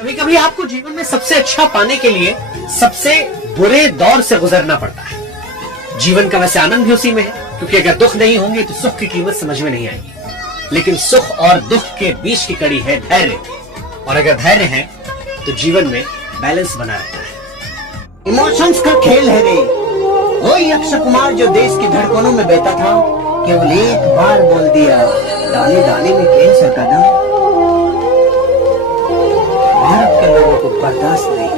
कभी कभी आपको जीवन में सबसे अच्छा पाने के लिए सबसे बुरे दौर से गुजरना पड़ता है। जीवन का वैसे आनंद भी उसी में है, क्योंकि अगर दुख नहीं होंगे तो सुख की कीमत समझ में नहीं आएगी। लेकिन सुख और दुख के बीच की कड़ी है धैर्य, और अगर धैर्य है तो जीवन में बैलेंस बना रहता है। इमोशंस का खेल है रे। वही अक्षय कुमार जो देश की धड़कनों में बहता था, केवल एक बार बोल दिया, दाने दाने में कैंसर का दम। भारत के लोगों को बर्दाश्त नहीं।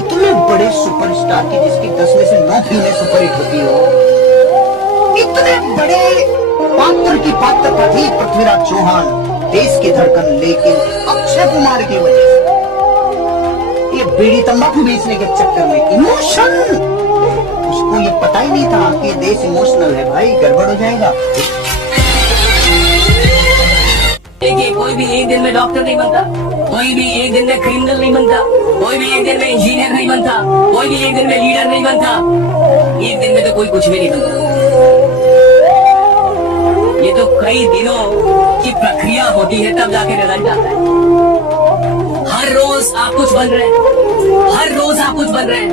इतने बड़े सुपरस्टार की जिसकी 10 में से 9 फिल्में सुपरहिट होती हो, इतने बड़े पात्र की पात्रता थी पृथ्वीराज चौहान, देश की धड़कन, लेकिन अक्षय कुमार की वजह से ये बीड़ी तंबाकू बेचने के चक्कर में इमोशन, उसको ये पता ही नहीं था कि देश इमोशनल है भाई, गड़बड़ हो जाएगा। देखिए, कोई भी एक दिन में डॉक्टर नहीं बनता, कोई भी एक दिन में क्रिमिनल नहीं बनता, कोई भी एक दिन में इंजीनियर नहीं बनता, कोई भी एक दिन में लीडर नहीं बनता, एक दिन में तो कोई कुछ भी नहीं बनता। ये तो कई दिनों की प्रक्रिया होती है, तब जाके रिजल्ट आता है। हर रोज आप कुछ बन रहे हैं, हर रोज आप कुछ बन रहे हैं,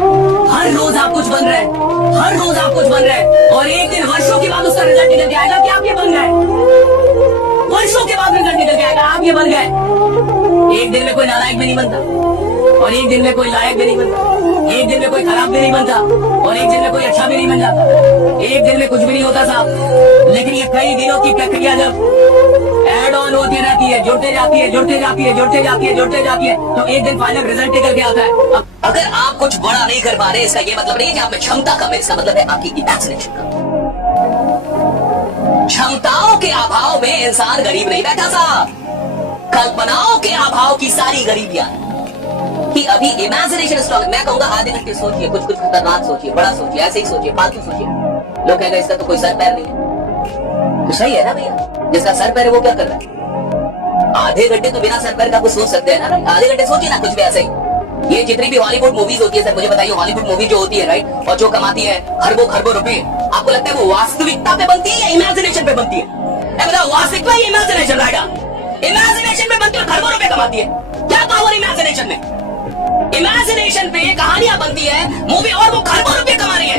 हर रोज आप कुछ बन रहे हैं, हर रोज आप कुछ बन रहे हैं, और एक दिन वर्षों के बाद उसका रिजल्ट निकल के आएगा कि आप ये बन गए। वर्षों के बाद रिजल्ट निकल के आएगा, आप ये बन गए। एक दिन में कोई नालायक भी नहीं बनता, और एक दिन में कोई लायक भी नहीं बनता, एक दिन में कोई खराब भी नहीं बनता, और एक दिन में कोई अच्छा भी नहीं बन जाता, एक दिन में कुछ भी नहीं होता साहब। लेकिन ये कई दिनों की प्रक्रिया जब एड ऑन होती रहती है, जुड़ते जाती है, जुड़ते जाती है, जुड़ते जाती है, जुड़ते जाती है, तो एक दिन फाइनल रिजल्ट निकल के आता है। अगर आप कुछ बड़ा नहीं कर पा रहे, इसका ये मतलब नहीं है कि आप में क्षमता कम है, इसका मतलब है आपकी इमेजिनेशन कम। क्षमताओं के अभाव में इंसान गरीब नहीं बैठा साहब, कल्पनाओं के अभाव की सारी गरीबियां कि अभी इमेजिनेशन स्ट्रॉन्ग। मैं कहूंगा आधे घंटे सोचिए, कुछ कुछ खतरनाक सोचिए, बड़ा सोचिए, ऐसे ही सोचिए, फालतू सोचिए। लोग कहेंगे इसका तो कोई सर पैर नहीं है, तो सही है ना भैया, जिसका सर पैर है वो क्या कर रहा है? आधे घंटे तो बिना सर पैर का कुछ सोच सकते हैं ना, आधे घंटे सोचिए ना कुछ भी ऐसे ही। ये जितनी भी हॉलीवुड मूवीज होती है सर, मुझे बताइए, हॉलीवुड मूवी जो होती है राइट, और जो कमाती है खरबों खरबों रुपए, आपको लगता है वो वास्तविकता पे बनती है या इमेजिनेशन पे बनती है? बताओ, वास्तविकता या इमेजिनेशन? इमेजिनेशन पे बनती है, खरबों रुपए कमाती है। क्या पावर इमेजिनेशन में? इमेजिनेशन पे कहानियां बनती है मूवी, और वो खरबों रुपए कमा रही है।